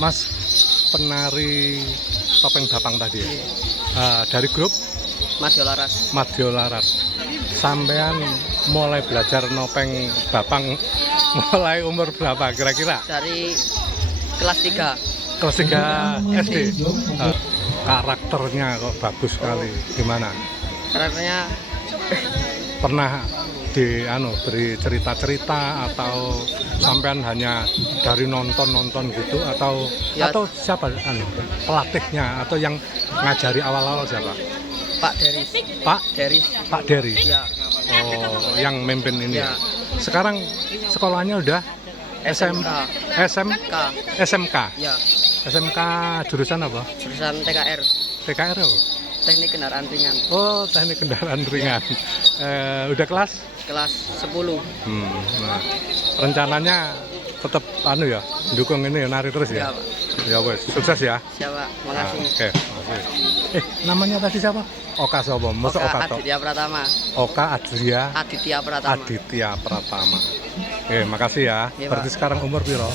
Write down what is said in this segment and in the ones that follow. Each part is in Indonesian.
Mas, penari topeng Bapang tadi ya? Dari grup Madyo Laras. Madyo Laras. Sampean mulai belajar nopeng Bapang mulai umur berapa kira-kira? Dari kelas 3. Kelas 3 SD. Karakternya kok bagus sekali. Gimana? Karakternya Pernah beri cerita-cerita atau sampean hanya dari nonton-nonton gitu atau ya, atau siapa pelatihnya atau yang ngajari awal-awal siapa? Pak Deris. Pak Dery. Ya. Oh, yang memimpin ini. Ya. Sekarang sekolahnya udah SMK. SMK. Ya. SMK jurusan apa? Jurusan TKR. TKR apa? Teknik kendaraan ringan. Oh, teknik kendaraan ringan. Udah kelas? Kelas 10. Nah, rencananya tetap ya, dukung ini nari terus ya? Ya, Pak. Ya wes, sukses ya. Siapa? Makasih. Oke, makasih. Namanya tadi siapa? Oka Sobo. Masa Oka Aditya Pratama. Oka Aditya Pratama. Aditya Pratama. Oke, makasih ya. Ya, Berarti Pak. sekarang umur piro?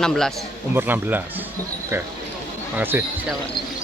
16. Umur 16. Oke. Makasih. Siapa?